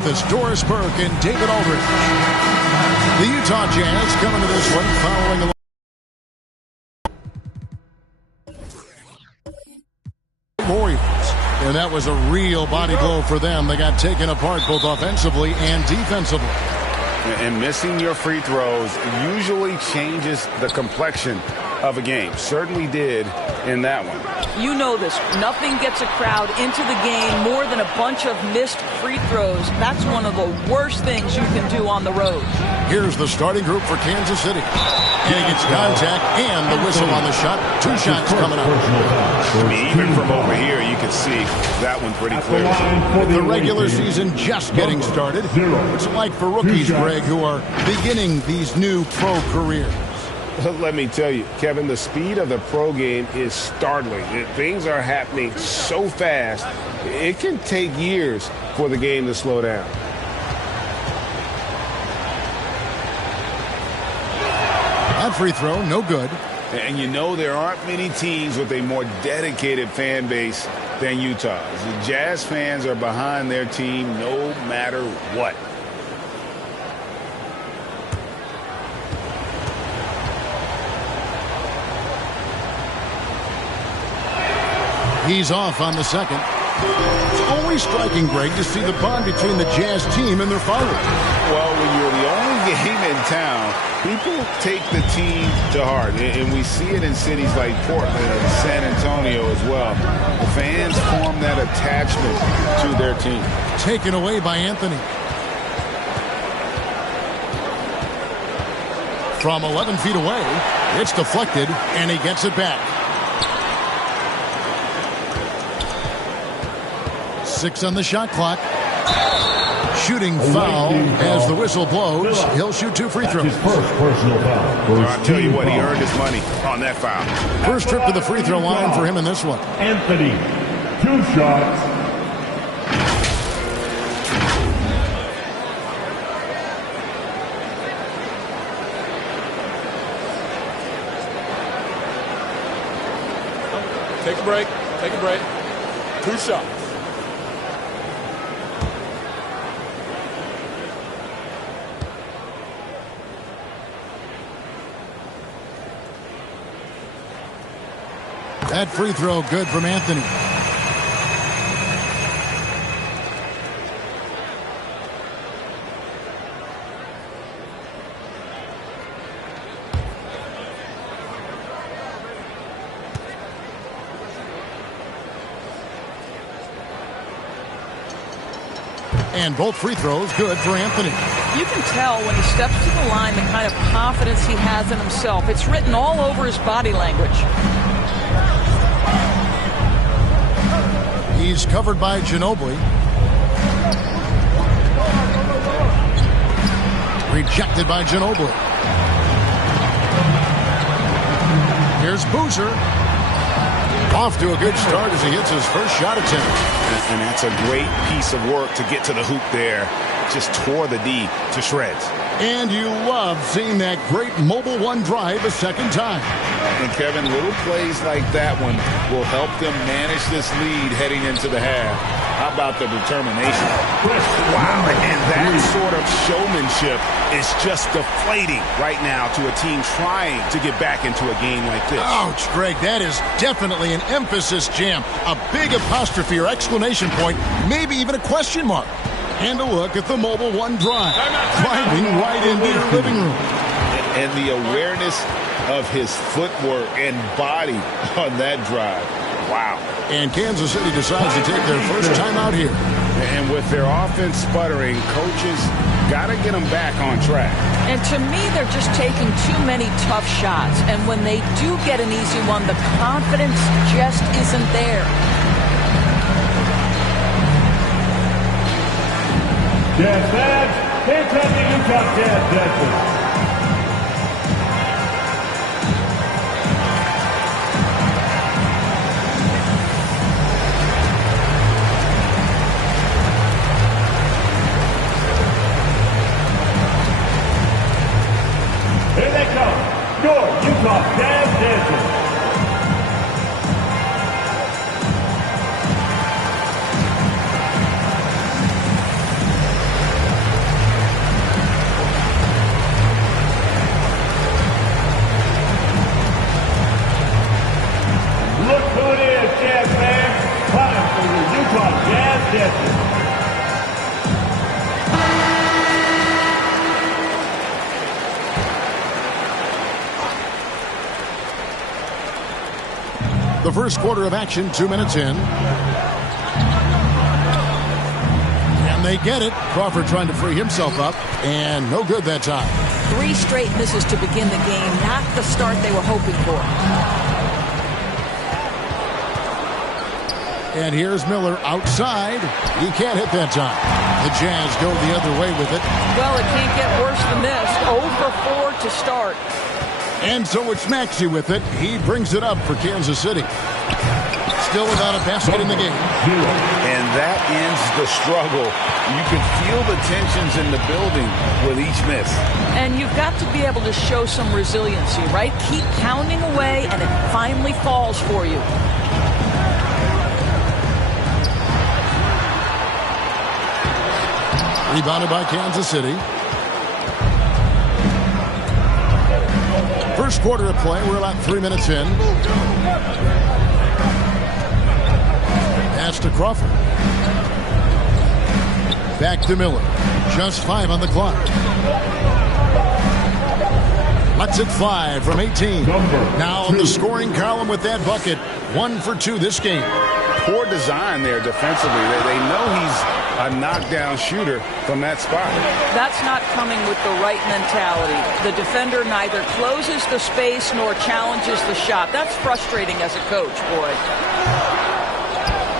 This Doris Burke and David Aldridge. The Utah Jazz coming to this one following along. Warriors. And that was a real body blow for them. They got taken apart both offensively and defensively. And missing your free throws usually changes the complexion of a game. Certainly did in that one. You know this. Nothing gets a crowd into the game more than a bunch of missed free throws. That's one of the worst things you can do on the road. Here's the starting group for Kansas City. And he gets contact and the whistle on the shot. 2 shots coming up. Even from over here, you can see that one pretty clearly. With the regular season just getting started, it's like for rookies, Greg, who are beginning these new pro careers. Let me tell you, Kevin, the speed of the pro game is startling. Things are happening so fast, it can take years for the game to slow down. That free throw, no good. And you know there aren't many teams with a more dedicated fan base than Utah's. The Jazz fans are behind their team no matter what. He's off on the second. It's always striking, Greg, to see the bond between the Jazz team and their followers. Well, when you're the only game in town, people take the team to heart. And we see it in cities like Portland and San Antonio as well. The fans form that attachment to their team. Taken away by Anthony. From 11 feet away, it's deflected, and he gets it back. 6 on the shot clock. Shooting foul as the whistle blows. He'll shoot 2 free throws. I'll tell you what, he earned his money on that foul. First trip to the free throw line for him in this one. Anthony, 2 shots. Take a break. Take a break. 2 shots. That free throw good from Anthony. And both free throws good for Anthony. You can tell when he steps to the line the kind of confidence he has in himself. It's written all over his body language. He's covered by Ginobili. Rejected by Ginobili. Here's Boozer. Off to a good start as he hits his first shot attempt. And that's a great piece of work to get to the hoop there. Just tore the D to shreds. And you love seeing that great Mobile One drive a second time. And Kevin, little plays like that one will help them manage this lead heading into the half. How about the determination? Wow, and that sort of showmanship is just deflating right now to a team trying to get back into a game like this. Ouch, Greg, that is definitely an emphasis jam. A big apostrophe or exclamation point, maybe even a question mark. And a look at the Mobile One drive. Driving right into your living room. And the awareness of his footwork and body on that drive. Wow. And Kansas City decides to take their first time out here. And with their offense sputtering, coaches got to get them back on track. And to me, they're just taking too many tough shots. And when they do get an easy one, the confidence just isn't there. Jazz fans, hands up the Utah Jazz Jackson. Here they come, your Utah Jazz dancers. The first quarter of action, 2 minutes in. And they get it. Crawford trying to free himself up, and no good that time. 3 straight misses to begin the game, not the start they were hoping for. And here's Miller outside. He can't hit that time. The Jazz go the other way with it. Well, it can't get worse than this. 0 for 4 to start. And so it's Maxey with it. He brings it up for Kansas City. Still without a basket in the game. And that ends the struggle. You can feel the tensions in the building with each miss. And you've got to be able to show some resiliency, right? Keep pounding away, and it finally falls for you. Rebounded by Kansas City. First quarter of play. We're about 3 minutes in. Pass to Crawford. Back to Miller. Just 5 on the clock. Lets it fly from 18. Now on the scoring column with that bucket. 1 for 2 this game. Poor design there defensively. They know he's a knockdown shooter from that spot. That's not coming with the right mentality. The defender neither closes the space nor challenges the shot. That's frustrating as a coach, boy.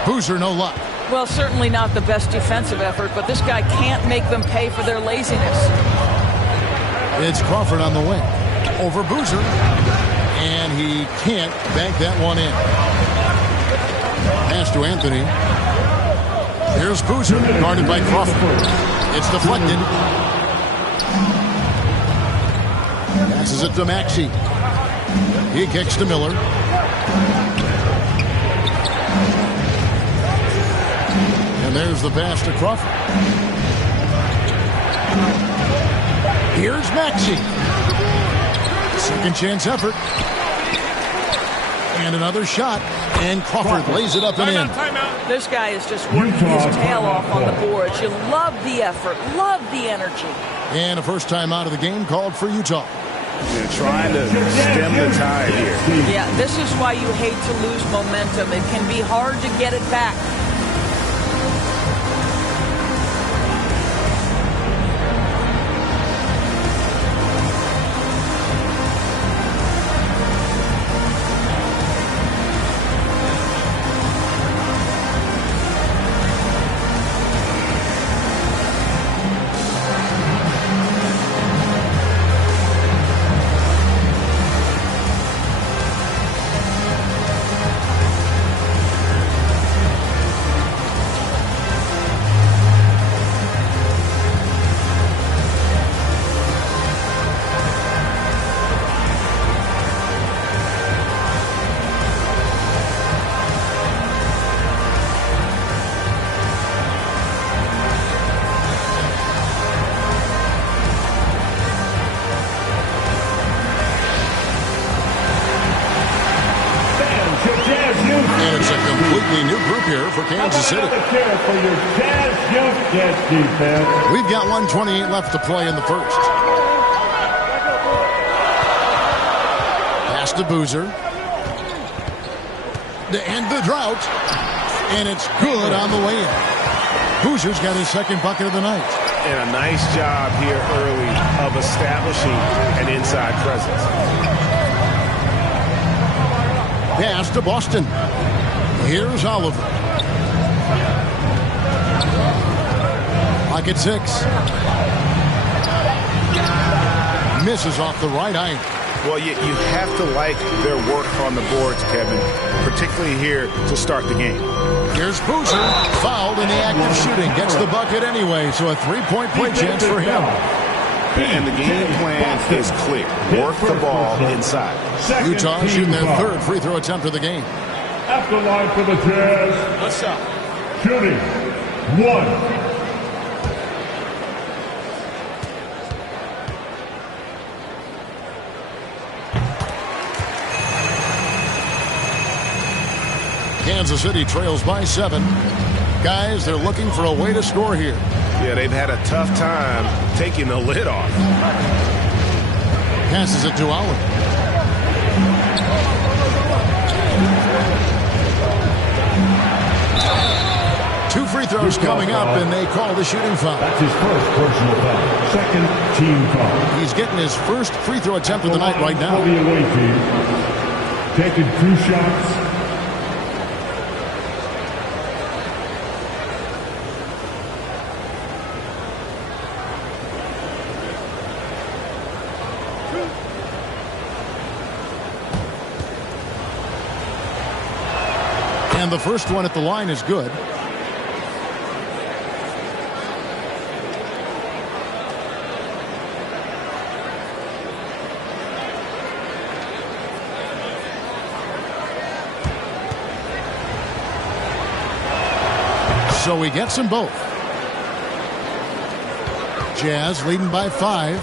Boozer, no luck. Well, certainly not the best defensive effort, but this guy can't make them pay for their laziness. It's Crawford on the wing. Over Boozer. And he can't bank that one in. Pass to Anthony. Here's Boozer, guarded by Crawford. It's deflected. Passes it to Maxey. He kicks to Miller. And there's the pass to Crawford. Here's Maxey. Second chance effort. And another shot. And Crawford lays it up and in. This guy is just working his tail off on the boards. You love the effort, love the energy. And a first time out of the game called for Utah. They're trying to stem the tide here. Yeah, this is why you hate to lose momentum. It can be hard to get it back. For Kansas City. We've got 1:28 left to play in the first. Pass to Boozer. To end the drought. And it's good on the way in. Boozer's got his second bucket of the night. And a nice job here early of establishing an inside presence. Pass to Boston. Here's Oliver. Pocket 6. Misses off the right eye. Well, you have to like their work on the boards, Kevin, particularly here to start the game. Here's Boozer, fouled in the act of shooting. Gets the bucket anyway, so a three-point play chance for him. And the game plan is clear. Work the ball inside. Utah shooting their third free throw attempt of the game. At the line for the Jazz. Let's shot. Shooting 1. Kansas City trails by 7. Guys, they're looking for a way to score here. Yeah, they've had a tough time taking the lid off. Passes it to Allen. free throws coming up, and they call the shooting foul. That's his first personal foul. Second team foul. He's getting his first free throw attempt of the night right now. For the away team. Taking 2 shots. And the first one at the line is good. So he gets them both. Jazz leading by 5.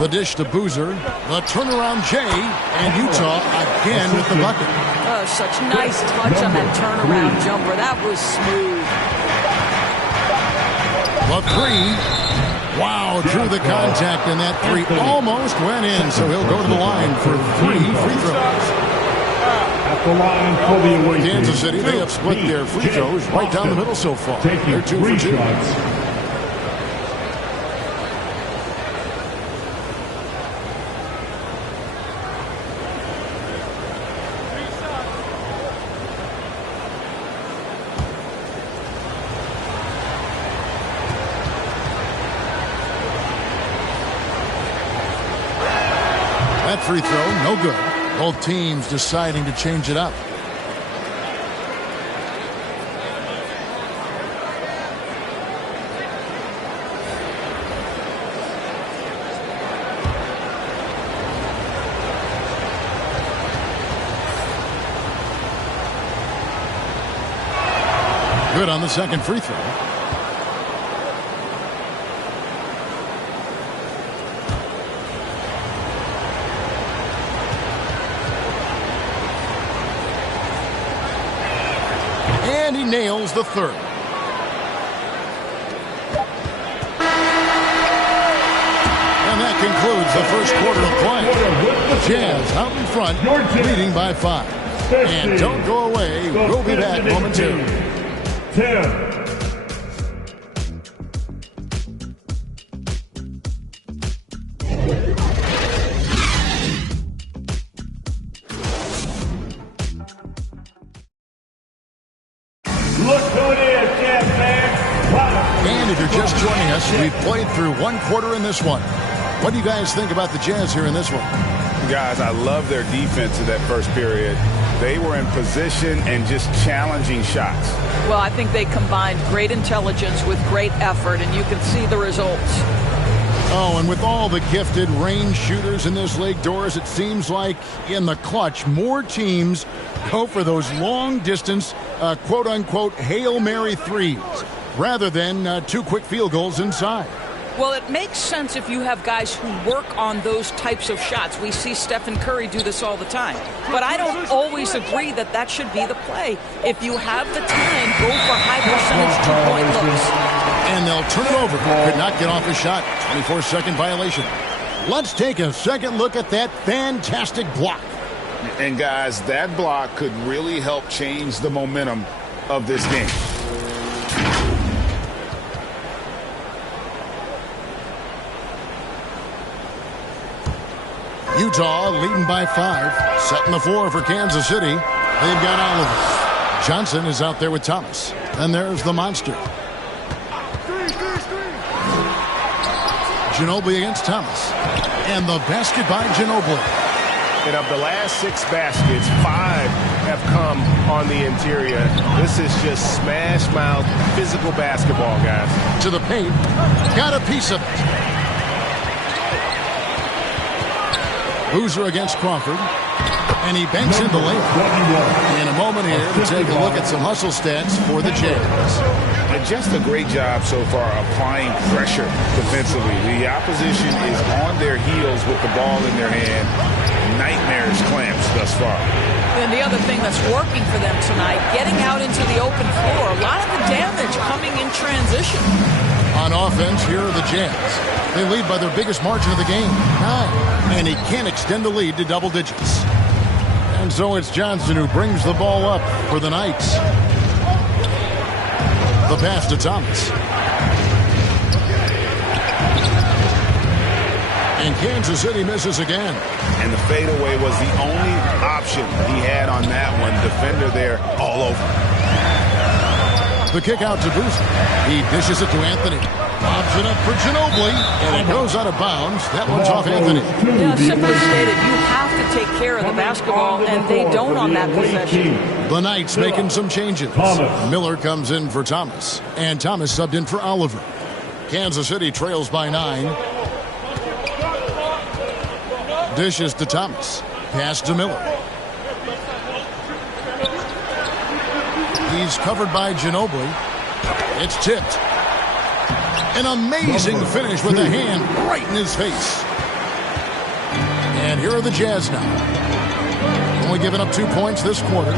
The dish to Boozer. The turnaround Jay. And Utah again with the bucket. Oh, such nice touch on that turnaround jumper. That was smooth. The 3. Wow, drew the contact, and that 3 almost went in. So he'll go to the line for 3 free throws. At the line for the away team. Kansas City, they have split their free throws right down the middle so far. They're 2 for 2. Shots. That free throw, no good. Both teams deciding to change it up. Good on the second free throw. And he nails the third. And that concludes the first quarter of play. Jazz out in front, leading by 5. And don't go away. We'll be back momentarily. 10. And if you're just joining us, we've played through one quarter in this one. What do you guys think about the Jazz here in this one? Guys, I love their defense in that first period. They were in position and just challenging shots. Well, I think they combined great intelligence with great effort, and you can see the results. Oh, and with all the gifted range shooters in this league, Doris, it seems like in the clutch, more teams go for those long-distance, quote-unquote, Hail Mary threes, rather than 2 quick field goals inside. Well, it makes sense if you have guys who work on those types of shots. We see Stephen Curry do this all the time. But I don't always agree that that should be the play. If you have the time, go for high-percentage 2-point looks. And they'll turn it over. Could not get off his shot. 24-second violation. Let's take a second look at that fantastic block. And, guys, that block could really help change the momentum of this game. Utah leading by 5. Setting the floor for Kansas City. They've got Oliver. Johnson is out there with Thomas. And there's the monster. Ginobili against Thomas. And the basket by Ginobili. And of the last 6 baskets, 5 have come on the interior. This is just smash-mouth physical basketball, guys. To the paint. Got a piece of it. Boozer against Crawford. And he banks in the layup. In a moment here to take a look at some hustle stats for the Jazz. And just a great job so far applying pressure defensively. The opposition is on their heels with the ball in their hand. Nightmares clamps thus far. And the other thing that's working for them tonight, getting out into the open floor. A lot of the damage coming in transition. On offense, here are the Jazz. They lead by their biggest margin of the game, 9. And he can't extend the lead to double digits. And so it's Johnson who brings the ball up for the Knights. The pass to Thomas. And Kansas City misses again. And the fadeaway was the only option he had on that one. Defender there all over. The kick out to Boozer. He dishes it to Anthony. Lobs it up for Ginobili. And it goes out of bounds. That one's off Anthony. Yeah, simply stated, you have to take care of the basketball, and they don't on that possession. The Knights making some changes. Miller comes in for Thomas. And Thomas subbed in for Oliver. Kansas City trails by 9. Dishes to Thomas. Pass to Miller. He's covered by Ginobili. It's tipped. An amazing finish with a hand right in his face. And here are the Jazz now. Only giving up 2 points this quarter.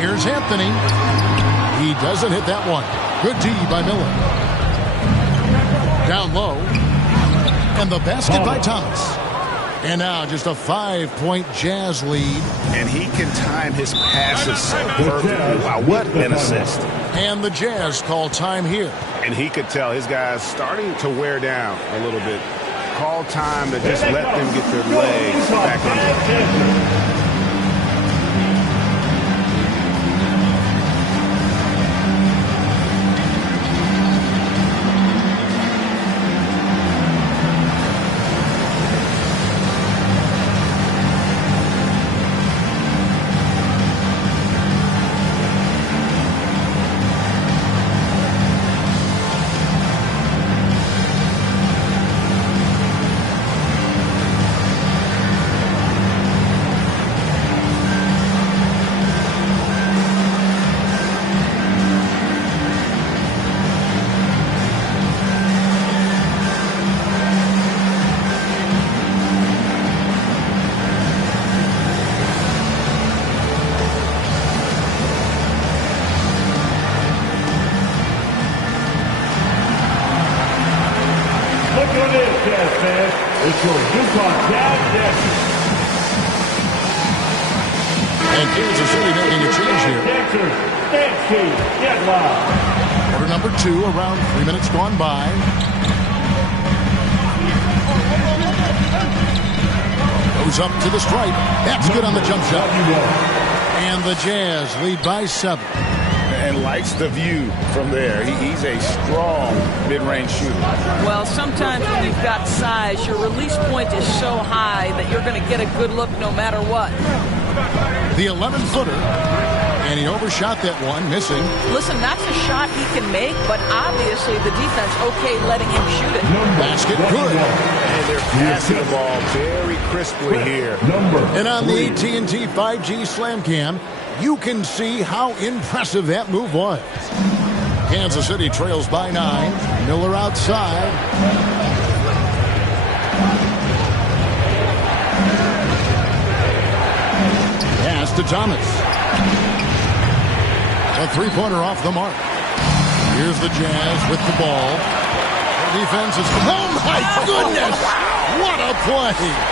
Here's Anthony. He doesn't hit that one. Good D by Miller. Down low. And the basket by Thomas. And now just a 5-point Jazz lead. And he can time his passes so perfectly. Wow, what an assist. And the Jazz call time here. And he could tell his guys starting to wear down a little bit. Call time to just let them get their legs back on. And Kansas City making a change here. Quarter number 2, around 3 minutes gone by. Goes up to the stripe. That's good on the jump shot. And the Jazz lead by 7. And likes the view from there. He's a strong mid-range shooter. Well, sometimes when you've got size, your release point is so high that you're going to get a good look no matter what. The 11-footer. And he overshot that one, missing. Listen, that's a shot he can make, but obviously the defense okay letting him shoot it. Basket good. And they're passing the ball very crisply here. And on the AT&T 5G Slam Cam, you can see how impressive that move was. Kansas City trails by 9. Miller outside. Pass to Thomas. A three-pointer off the mark. Here's the Jazz with the ball. The defense is... Oh, my goodness! What a play!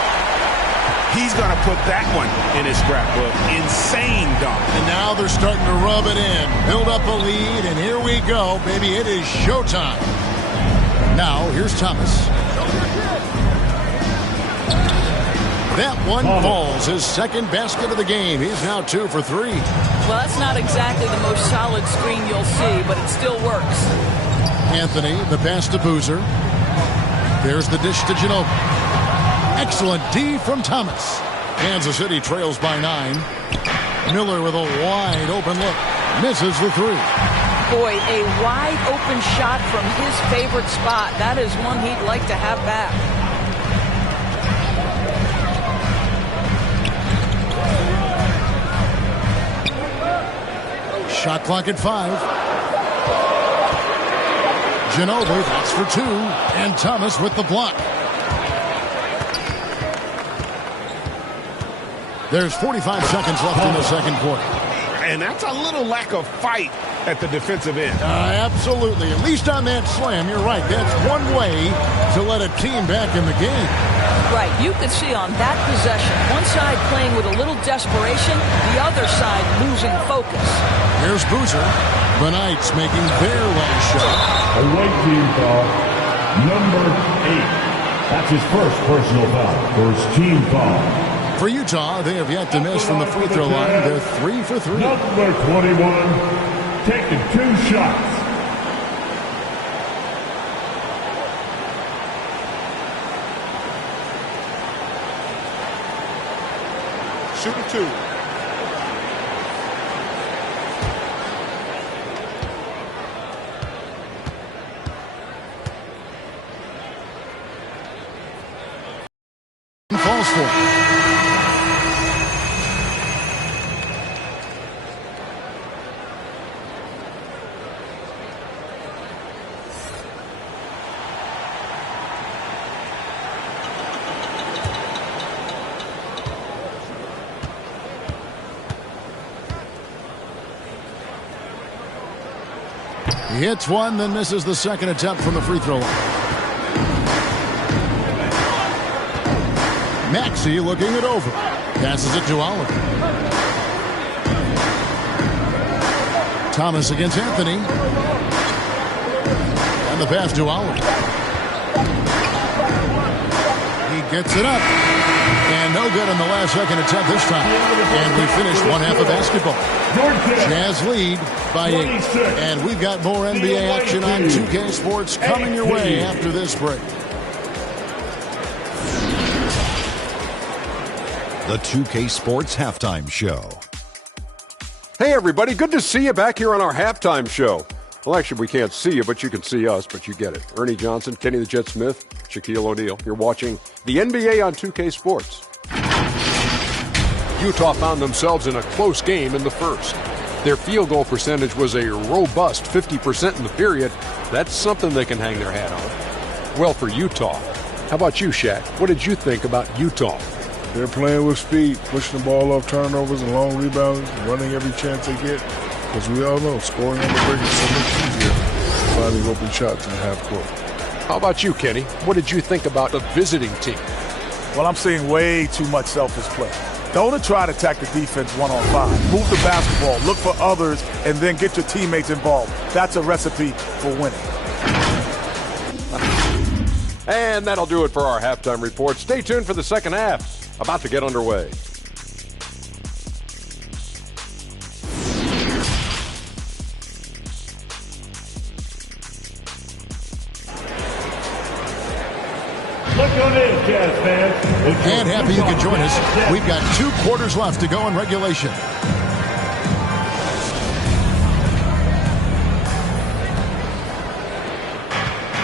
He's going to put that one in his scrapbook. Insane dunk. And now they're starting to rub it in. Build up a lead, and here we go, baby. It is showtime. Now, here's Thomas. That one falls. His second basket of the game. He's now 2 for 3. Well, that's not exactly the most solid screen you'll see, but it still works. Anthony, the pass to Boozer. There's the dish to Ginobili. Excellent D from Thomas. Kansas City trails by 9. Miller with a wide open look. Misses the 3. Boy, a wide open shot from his favorite spot. That is one he'd like to have back. Shot clock at 5. Ginobili, that's for 2. And Thomas with the block. There's 45 seconds left in the second quarter. and that's a little lack of fight at the defensive end. Absolutely. At least on that slam, you're right. That's one way to let a team back in the game. Right. You could see on that possession, one side playing with a little desperation, the other side losing focus. Here's Boozer. The Knights making their last shot. A white team foul, number 8. That's his first personal foul. First team foul. For Utah, they have yet to miss from the free throw line. They're 3 for 3. Number 21, taking 2 shots. Shooting 2. Falls for it. He hits one, then misses the second attempt from the free throw line. Maxey looking it over. Passes it to Oliver. Thomas against Anthony. And the pass to Oliver. He gets it up. And no good on the last second attempt this time. And we finished one half of basketball. Jazz lead by 8. And we've got more NBA action on 2K Sports coming your way after this break. The 2K Sports Halftime Show. Hey, everybody. Good to see you back here on our halftime show. Well, actually, we can't see you, but you can see us, but you get it. Ernie Johnson, Kenny the Jet Smith, Shaquille O'Neal. You're watching the NBA on 2K Sports. Utah found themselves in a close game in the first. Their field goal percentage was a robust 50% in the period. That's something they can hang their hat on. Well, for Utah. How about you, Shaq? What did you think about Utah? They're playing with speed, pushing the ball off turnovers and long rebounds, running every chance they get. Because we all know scoring on the break is so much easier than finding open shots in the half court. How about you, Kenny? What did you think about the visiting team? Well, I'm seeing way too much selfish play. Don't try to attack the defense 1-on-5. Move the basketball, look for others, and then get your teammates involved. That's a recipe for winning. And that'll do it for our halftime report. Stay tuned for the second half. About to get underway. Look on in, Jazz fans. And happy you could join us. We've got 2 quarters left to go in regulation.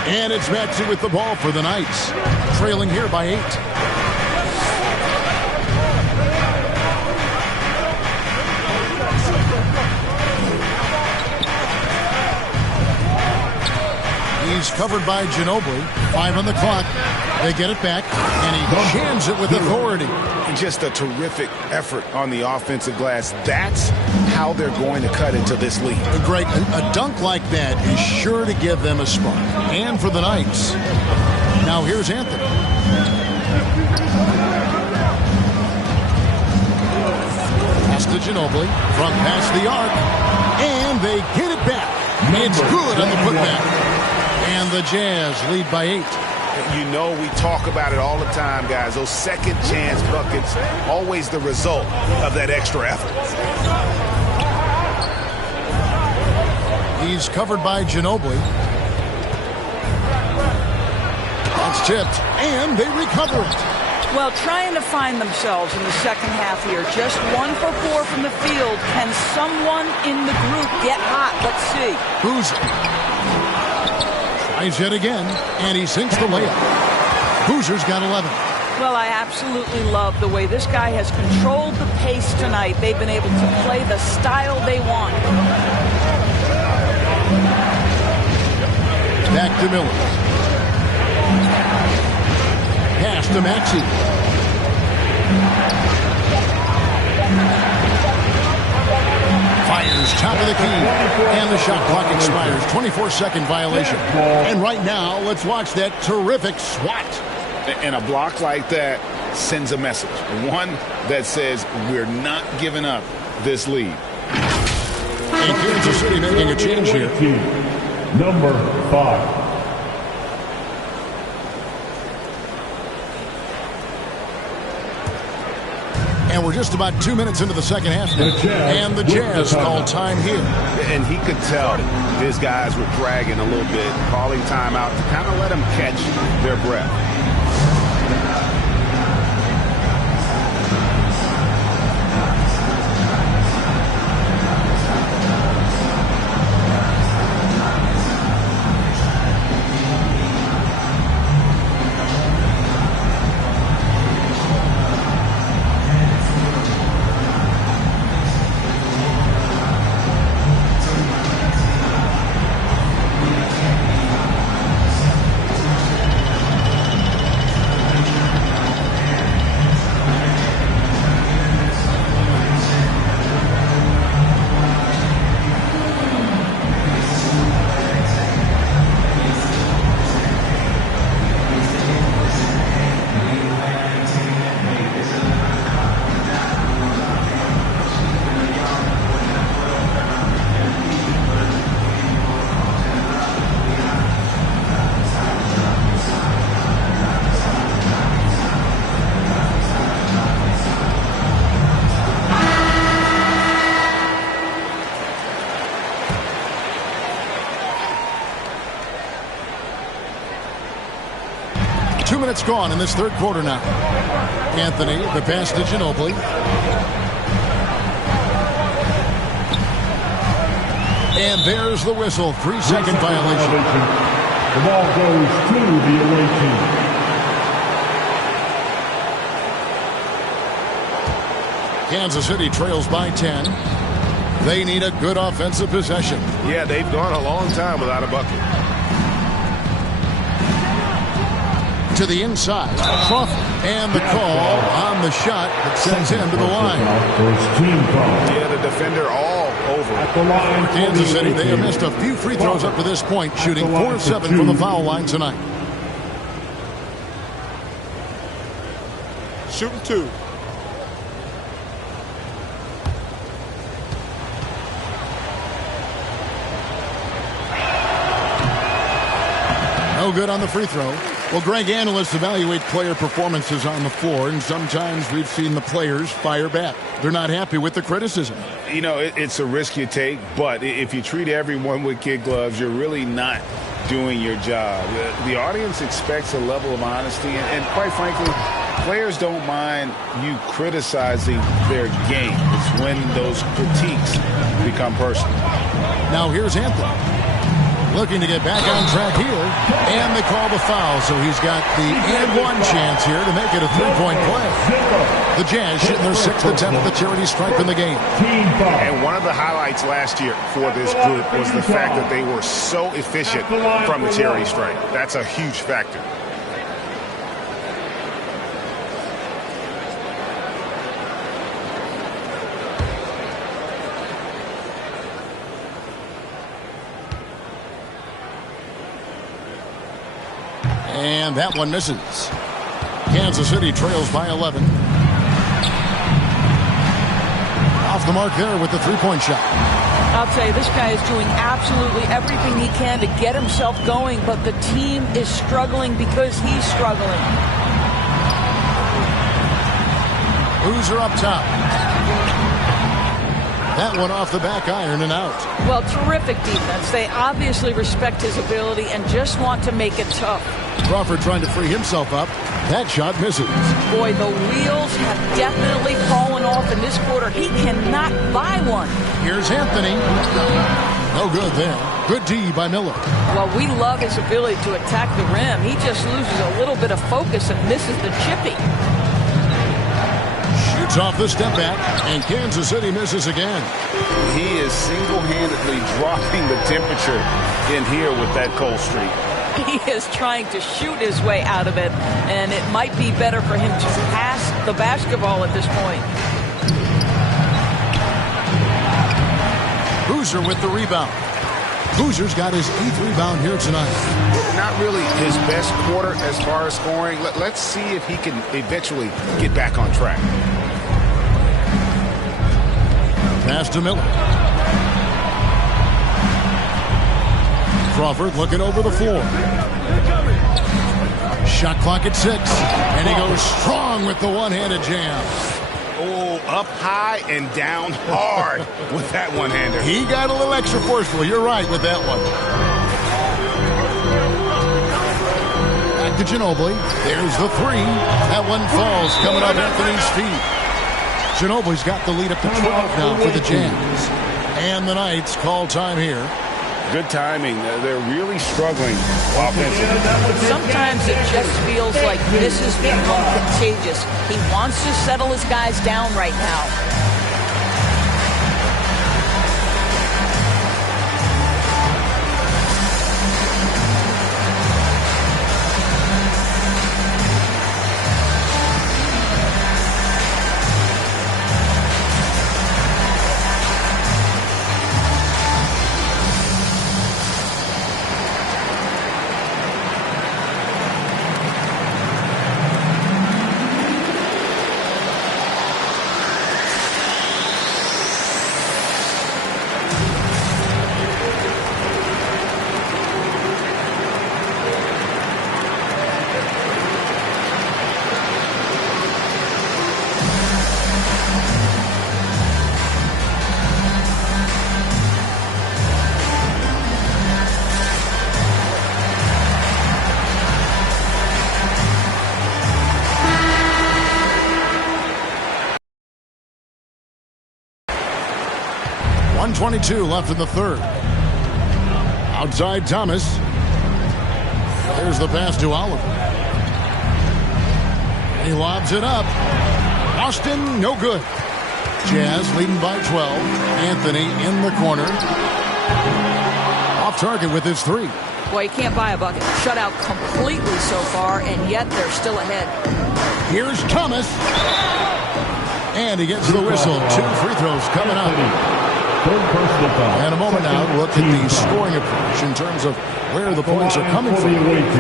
And it's Maxey with the ball for the Knights. Trailing here by 8. He's covered by Ginobili. 5 on the clock. They get it back, and he jams it with authority. And just a terrific effort on the offensive glass. That's how they're going to cut into this lead. Greg, a dunk like that is sure to give them a spark. And for the Knights. Now here's Anthony. Pass to Ginobili. From past the arc. And they get it back. It's good on the putback. And the Jazz lead by 8. You know, we talk about it all the time, guys. Those second chance buckets, always the result of that extra effort. He's covered by Ginobili. That's tipped, and they recover it. Well, trying to find themselves in the second half here. Just 1 for 4 from the field. Can someone in the group get hot? Let's see. Boozer tries yet again, and he sinks the layup. Boozer's got 11. Well, I absolutely love the way this guy has controlled the pace tonight. They've been able to play the style they want. Back to Miller. Pass to Maxey. Jazz, top of the key. And the shot clock expires. 24-second violation. And right now, let's watch that terrific swat. And a block like that sends a message. One that says we're not giving up this lead. And Kansas City making a change here. Number 5. And we're just about 2 minutes into the second half now. And the Jazz call time here. And he could tell his guys were dragging a little bit, calling timeout to kind of let them catch their breath. Minutes gone in this third quarter now. Anthony, the pass to Ginobili. And there's the whistle. 3-second violation. The ball goes to the away team. Kansas City trails by 10. They need a good offensive possession. Yeah, they've gone a long time without a bucket. To the inside. Crawford. And the call on the shot that sends him to the line. Yeah, the defender all over. For Kansas City, they have missed a few free throws up to this point, shooting 4 of 7 from the foul line tonight. Shooting 2. No good on the free throw. Well, Greg, analysts evaluate player performances on the floor, and sometimes we've seen the players fire back. They're not happy with the criticism. You know, it's a risk you take, but if you treat everyone with kid gloves, you're really not doing your job. The audience expects a level of honesty, and quite frankly, players don't mind you criticizing their game. It's when those critiques become personal. Now here's Anthony. Looking to get back on track here, and they call the foul, so he's got the and one chance here to make it a three-point play. The Jazz shooting their 6th attempt at the charity stripe in the game. And one of the highlights last year for this group was the fact that they were so efficient from the charity stripe. That's a huge factor. And that one misses. Kansas City trails by 11. Off the mark there with the three-point shot. I'll tell you, this guy is doing absolutely everything he can to get himself going, but the team is struggling because he's struggling. Boozer up top. That one off the back iron and out. Well, terrific defense. They obviously respect his ability and just want to make it tough. Crawford trying to free himself up. That shot misses. Boy, the wheels have definitely fallen off in this quarter. He cannot buy one. Here's Anthony. No good there. Good D by Miller. Well, we love his ability to attack the rim. He just loses a little bit of focus and misses the chippy. Shoots off the step back, and Kansas City misses again. He is single-handedly dropping the temperature in here with that cold streak. He is trying to shoot his way out of it, and it might be better for him to pass the basketball at this point. Boozer with the rebound. Boozer's got his 8th rebound here tonight. Not really his best quarter as far as scoring. Let's see if he can eventually get back on track. Pass to Miller. Crawford looking over the floor. Shot clock at 6. And he goes strong with the one-handed jam. Oh, up high and down hard with that one-hander. He got a little extra forceful. You're right with that one. Back to Ginobili. There's the 3. That one falls coming up Anthony's feet. Ginobili's got the lead up to 12 now for the Jazz. And the Knights call time here. Good timing. They're really struggling offensively. Sometimes it just feels like this has become contagious. He wants to settle his guys down right now. .22 left in the third. Outside Thomas. There's the pass to Oliver. He lobs it up. Austin, no good. Jazz leading by 12. Anthony in the corner. Off target with his 3. Boy, you can't buy a bucket. Shut out completely so far, and yet they're still ahead. Here's Thomas. And he gets the whistle. 2 free throws coming up. And a moment now, look at the scoring approach in terms of where the points are coming from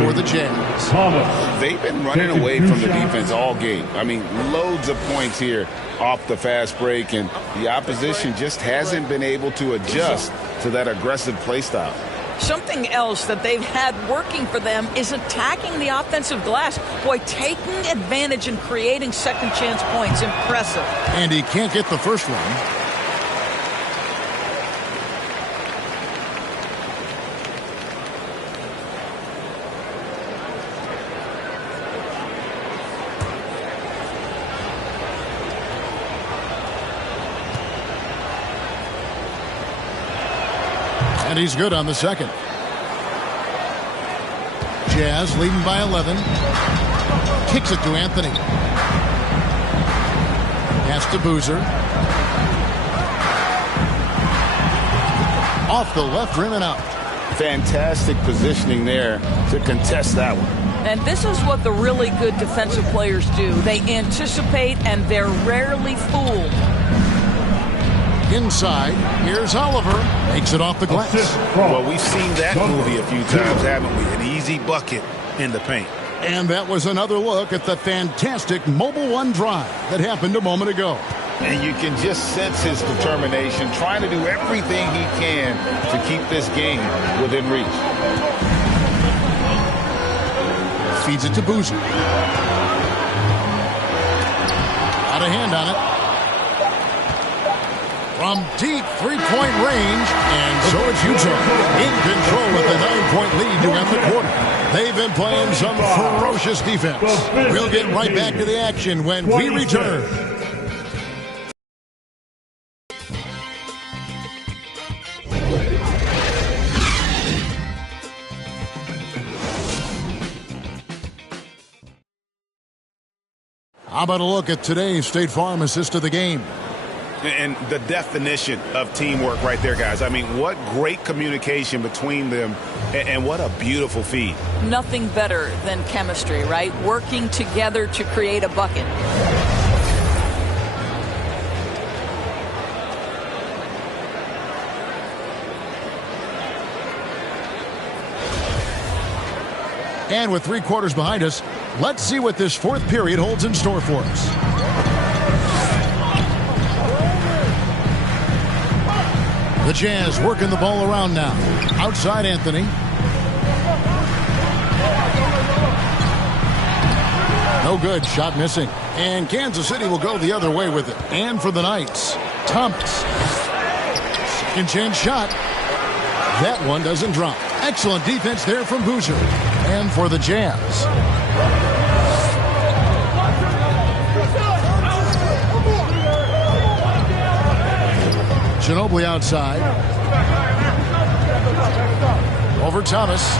for the Jazz. They've been running away from the defense all game. I mean, loads of points here off the fast break, and the opposition just hasn't been able to adjust to that aggressive play style. Something else that they've had working for them is attacking the offensive glass. Boy, taking advantage and creating second chance points. Impressive. And he can't get the first one. And he's good on the second. Jazz leading by 11. Kicks it to Anthony. Pass to Boozer. Off the left rim and out. Fantastic positioning there to contest that one. And this is what the really good defensive players do. They anticipate and they're rarely fooled. Inside, here's Oliver. Makes it off the glass. Well, we've seen that movie a few times, haven't we? An easy bucket in the paint. And that was another look at the fantastic Mobile One drive that happened a moment ago. And you can just sense his determination, trying to do everything he can to keep this game within reach. Feeds it to Boozer. Out of hand on it. From deep three-point range, and so it's Utah in control with a 9-point lead to end the quarter. They've been playing some ferocious defense. We'll get right back to the action when we return. How about a look at today's State Farm assist of the game? And the definition of teamwork right there, guys. I mean, what great communication between them, and what a beautiful feed. Nothing better than chemistry, right? Working together to create a bucket. And with 3 quarters behind us, let's see what this 4th period holds in store for us. The Jazz working the ball around now. Outside Anthony. No good. Shot missing. And Kansas City will go the other way with it. And for the Knights, Thomas. Second chance shot. That one doesn't drop. Excellent defense there from Boozer. And for the Jazz. Ginobili outside. Over Thomas.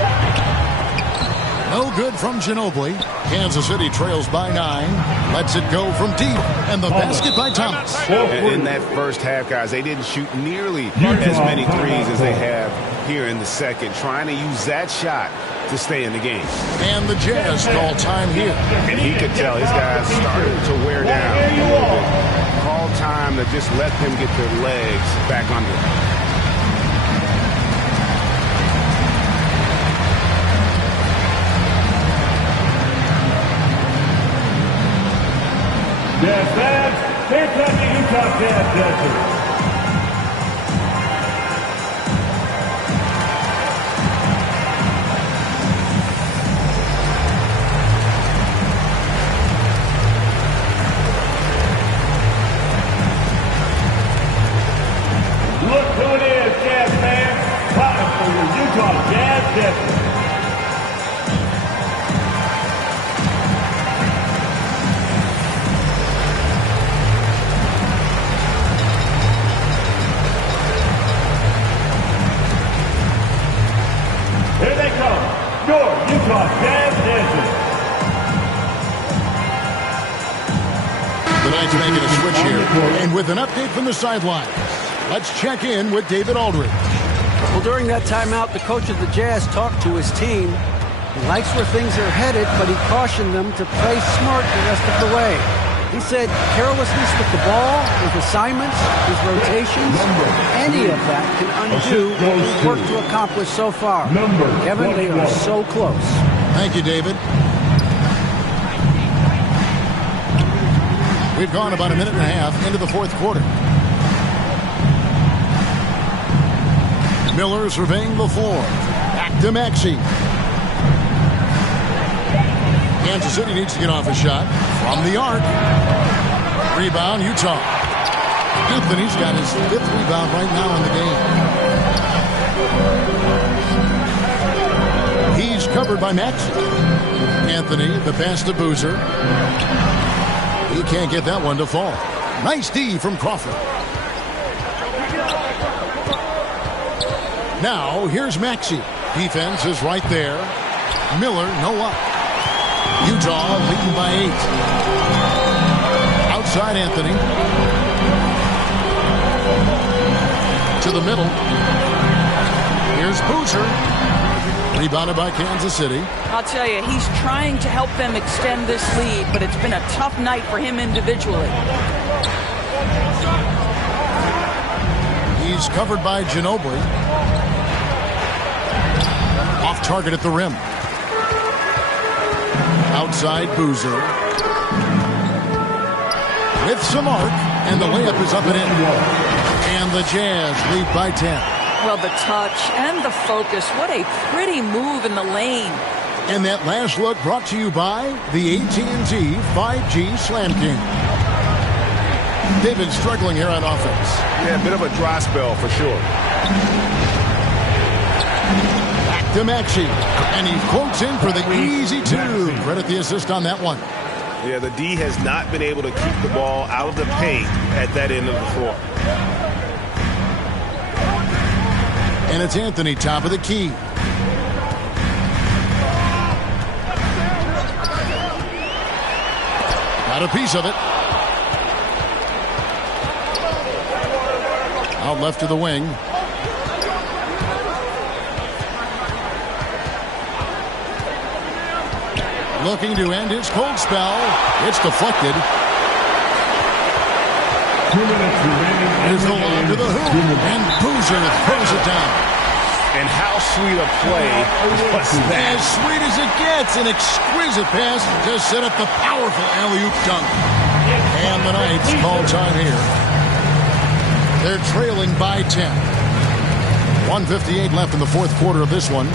No good from Ginobili. Kansas City trails by 9. Lets it go from deep. And the basket by Thomas. In that first half, guys, they didn't shoot nearly as many threes as they have here in the second. Trying to use that shot to stay in the game. And the Jazz call time here. And he could tell his guys started to wear down a little bit. Call time to just let them get their legs back under them. Jazz fans, can't touch the Utah Jazz dancers. Look who it is, Jazz fans. Clapping for your Utah Jazz dancers. Here they come, your Utah Jazz dancers. The Knights making a switch here. And with an update from the sidelines, let's check in with David Aldridge. Well, during that timeout, the coach of the Jazz talked to his team. He likes where things are headed, but he cautioned them to play smart the rest of the way. He said carelessness with the ball, his assignments, his rotations, any of that can undo what we've worked to accomplish so far. Kevin, they are so close. Thank you, David. We've gone about a minute and a half into the 4th quarter. Miller surveying the floor. Back to Maxey. Kansas City needs to get off a shot from the arc. Rebound, Utah. Anthony's got his 5th rebound right now in the game. He's covered by Maxey. Anthony, the pass to Boozer. He can't get that one to fall. Nice D from Crawford. Now, here's Maxey. Defense is right there. Miller, no up. Utah leading by 8. Outside Anthony. To the middle. Here's Boozer. Rebounded by Kansas City. I'll tell you, he's trying to help them extend this lead, but it's been a tough night for him individually. He's covered by Ginobili. Off target at the rim. Outside Boozer. With some arc, and the layup is up and in. And the Jazz lead by 10. Well, the touch and the focus. What a pretty move in the lane. And that last look brought to you by the AT&T 5G Slam King. They've been struggling here on offense. Yeah, a bit of a dry spell for sure. Back to Maxey. And he quotes in for the easy 2. Credit the assist on that one. Yeah, the D has not been able to keep the ball out of the paint at that end of the floor. And it's Anthony, top of the key. Got a piece of it. Out left to the wing. Looking to end his cold spell. It's deflected. 2 minutes remaining. Here's the line to the hoop. And Boozer throws it down. And how sweet a play was that? As sweet as it gets. An exquisite pass to set up the powerful alley-oop dunk. And the Knights call time here. They're trailing by 10. 1:58 left in the fourth quarter of this one.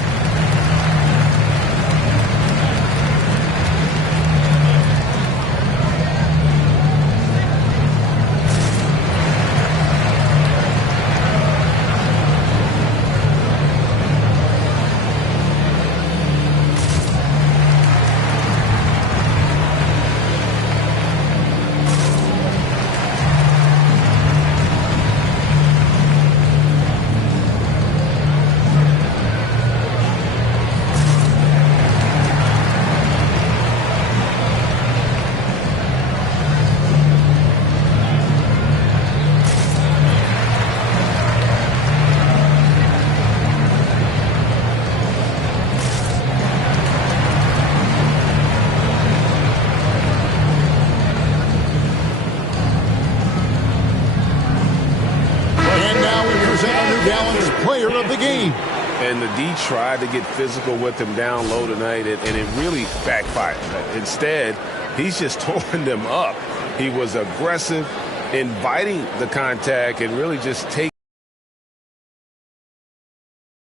And the D tried to get physical with him down low tonight, and it really backfired. Instead, he's just tore them up. He was aggressive, inviting the contact, and really just taking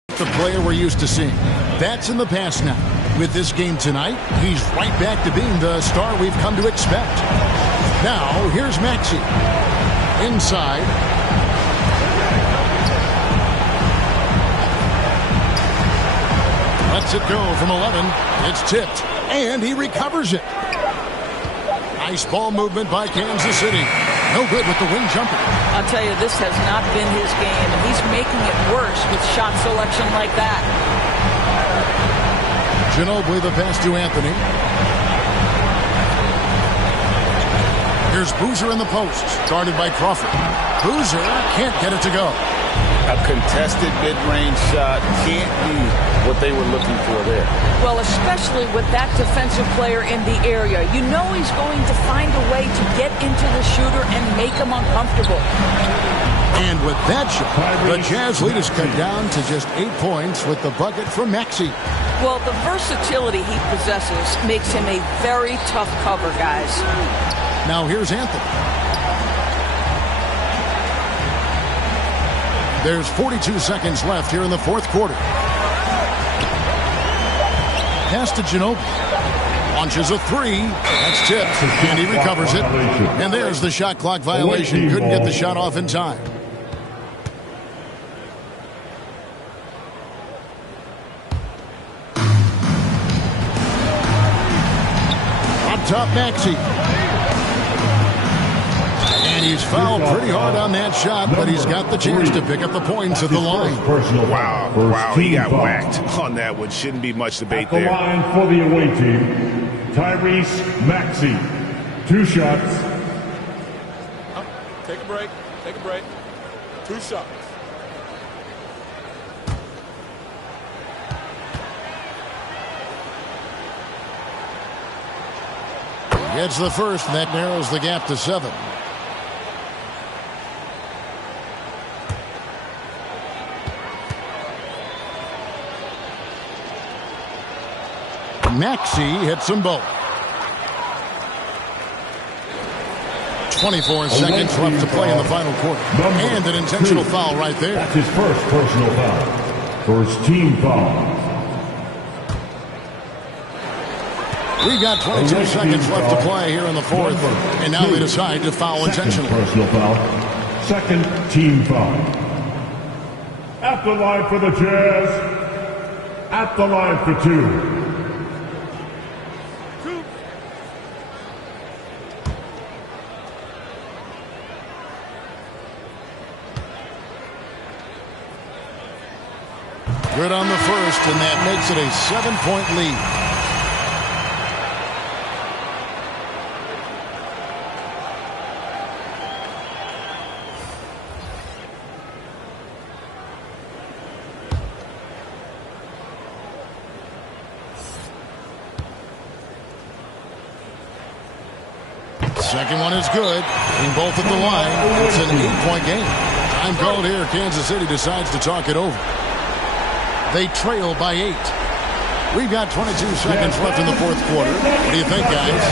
the player we're used to seeing. That's in the past now. With this game tonight, he's right back to being the star we've come to expect. Now, here's Maxey. Inside. Lets it go from 11. It's tipped, and he recovers it. Nice ball movement by Kansas City. No good with the wing jumper. I'll tell you, this has not been his game, and he's making it worse with shot selection like that. Ginobili the pass to Anthony. Here's Boozer in the post, guarded by Crawford. Boozer can't get it to go. A contested mid-range shot can't be what they were looking for there. Well, especially with that defensive player in the area. You know he's going to find a way to get into the shooter and make him uncomfortable. And with that shot, the Jazz lead is cut down to just 8 points with the bucket from Maxey. Well, the versatility he possesses makes him a very tough cover, guys. Now here's Anthony. There's 42 seconds left here in the fourth quarter. Pass to Ginobili. Launches a three. That's tipped. And he recovers it. And there's the shot clock violation. Couldn't get the shot off in time. Up top, Maxey. And he's fouled pretty hard on that shot, but he's got the chance to pick up the points at the line. Wow, he got whacked on that one. Shouldn't be much debate there. The line for the away team, Tyrese Maxey. 2 shots. Take a break. Take a break. 2 shots. Gets the first, and that narrows the gap to 7. Maxey hits them both. 24 seconds left to play in the final quarter. And an intentional foul right there. That's his first personal foul. First team foul. We've got 22 seconds left to play here in the fourth. And now they decide to foul intentionally. Personal foul. Second team foul. At the line for the Jazz. At the line for 2. Good on the first, and that makes it a 7-point lead. Second one is good. And both at the line. It's an 8-point game. Time called here. Kansas City decides to talk it over. They trail by 8. We've got 22 seconds left in the fourth quarter. What do you think, guys?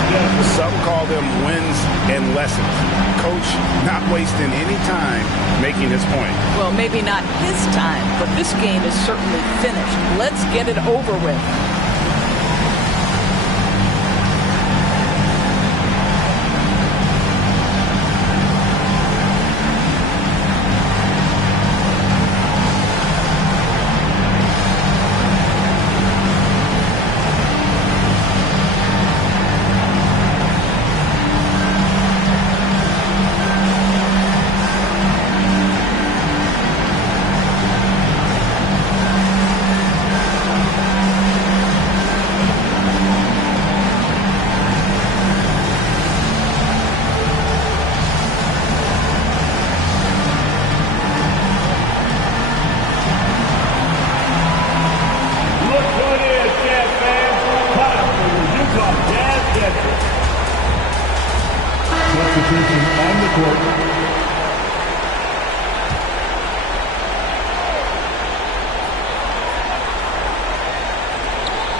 Some call them wins and lessons. Coach not wasting any time making his point. Well, maybe not his time, but this game is certainly finished. Let's get it over with.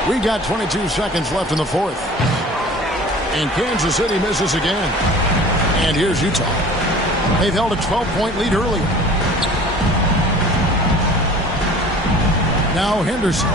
We got 22 seconds left in the fourth. And Kansas City misses again. And here's Utah. They've held a 12-point lead earlier. Now Henderson.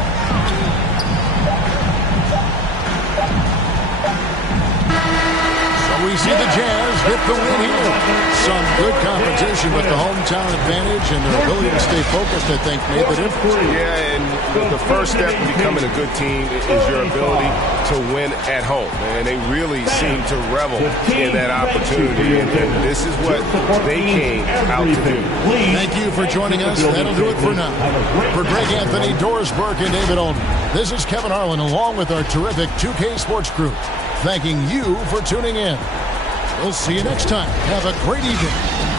So we see the Jazz get the win here. Some good competition, but the hometown advantage and their ability to stay focused, I think, made the difference. Yeah, and the first step to becoming a good team is your ability to win at home. And they really seem to revel in that opportunity. And this is what they came out to do. Thank you for joining us. That'll do it for now. For Greg Anthony, Doris Burke, and David Olney, this is Kevin Harlan along with our terrific 2K Sports crew, thanking you for tuning in. We'll see you next time. Have a great evening.